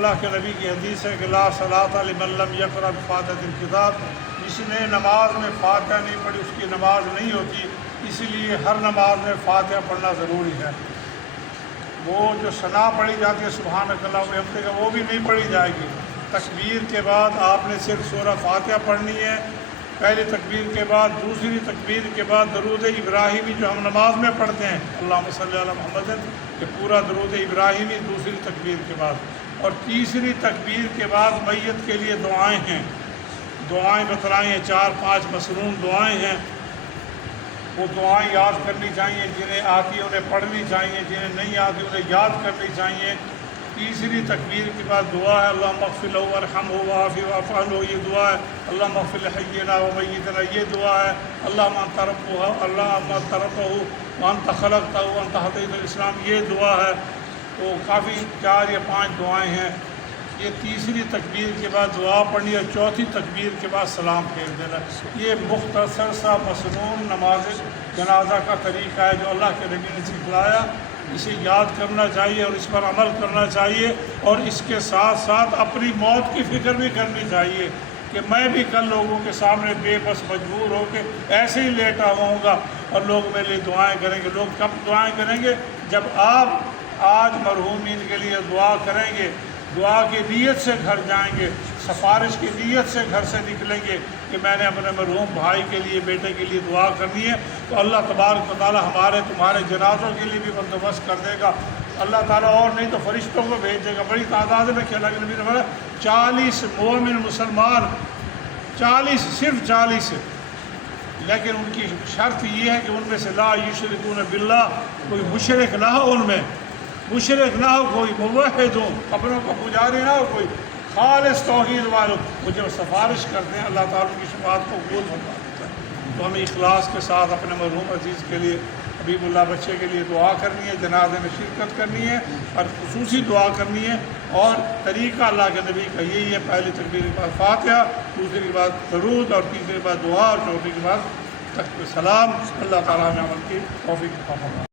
اللہ کے نبی کی حدیث ہے کہ لا صلاۃ لمن لم یقرأ بفاتحۃ الکتاب، جس نے نماز میں فاتحہ نہیں پڑھی اس کی نماز نہیں ہوتی، اسی لیے ہر نماز میں فاتحہ پڑھنا ضروری ہے۔ وہ جو ثنا پڑھی جاتی ہے سبحانک اللہم و بحمدک، وہ بھی نہیں پڑھی جائے گی۔ تکبیر کے بعد آپ نے صرف سورہ فاتحہ پڑھنی ہے، پہلی تکبیر کے بعد، دوسری تکبیر کے بعد درود ابراہیمی جو ہم نماز میں پڑھتے ہیں اللہم صلی علی محمد، کہ پورا درود ابراہیمی دوسری تکبیر کے بعد، اور تیسری تکبیر کے بعد میت کے لیے دعائیں ہیں، دعائیں بتلائی ہیں، 4-5 مسنون دعائیں ہیں، وہ دعائیں یاد کرنی چاہیے، جنہیں آتی ہے انہیں پڑھنی چاہیے، جنہیں نہیں آتی انہیں یاد کرنی چاہیے۔ تیسری تکبیر کے بعد دعا ہے اللہم اغفر لہ وارحمہ وعافہ واعف عنہ، یہ دعا ہے۔ اللہم اغفر لحینا ومیتنا، یہ دعا ہے۔ اللہم انت ربہ وانت خلقتہ وانت ہدیت الاسلام، یہ دعا ہے۔ تو کافی 4 یا 5 دعائیں ہیں۔ یہ تیسری تکبیر کے بعد دعا پڑھنی ہے، چوتھی تکبیر کے بعد سلام پھیر دینا۔ یہ مختصر سا مسنون نماز جنازہ کا طریقہ ہے جو اللہ کے نبی نے سکھلایا، اسے یاد کرنا چاہیے اور اس پر عمل کرنا چاہیے، اور اس کے ساتھ ساتھ اپنی موت کی فکر بھی کرنی چاہیے کہ میں بھی کل لوگوں کے سامنے بے بس مجبور ہو کے ایسے ہی لیٹا ہوں گا اور لوگ میرے لیے دعائیں کریں گے۔ لوگ کب دعائیں کریں گے؟ جب آپ آج مرحومین کے لیے دعا کریں گے، دعا کی نیت سے گھر جائیں گے، سفارش کی نیت سے گھر سے نکلیں گے کہ میں نے اپنے مرحوم بھائی کے لیے، بیٹے کے لیے دعا کرنی ہے، تو اللہ تبارک و تعالیٰ ہمارے تمہارے جنازوں کے لیے بھی بندوبست کر دے گا۔ اللہ تعالیٰ اور نہیں تو فرشتوں کو بھیج دے گا، بڑی تعداد میں کہ اللہ کے نبی نے فرمایا 40 مومن مسلمان، 40 صرف 40، لیکن ان کی شرط یہ ہے کہ ان میں سے لا یشرکون باللہ، کوئی مشرک نہ ہو، ان میں مشرک نہ ہو، کوئی موحد ہو، قبروں کا پجاری نہ ہو، کوئی خالص توحید والوں، وہ جب سفارش کرتے ہیں اللہ تعالیٰ کی شفاعت کو قبول فرما دیتا ہے۔ تو ہمیں اخلاص کے ساتھ اپنے مرحوم عزیز کے لیے، حبیب اللہ بچے کے لیے دعا کرنی ہے، جنازے میں شرکت کرنی ہے اور خصوصی دعا کرنی ہے، اور طریقہ اللہ کے نبی کا یہی ہے، پہلی تکبیر کے بعد فاتحہ، دوسری کے بعد درود، اور تیسری کے بعد دعا، اور چوتھی کے بعد سلام۔ اللہ تعالیٰ ہمیں عمل کی توفیق عطا فرمائے۔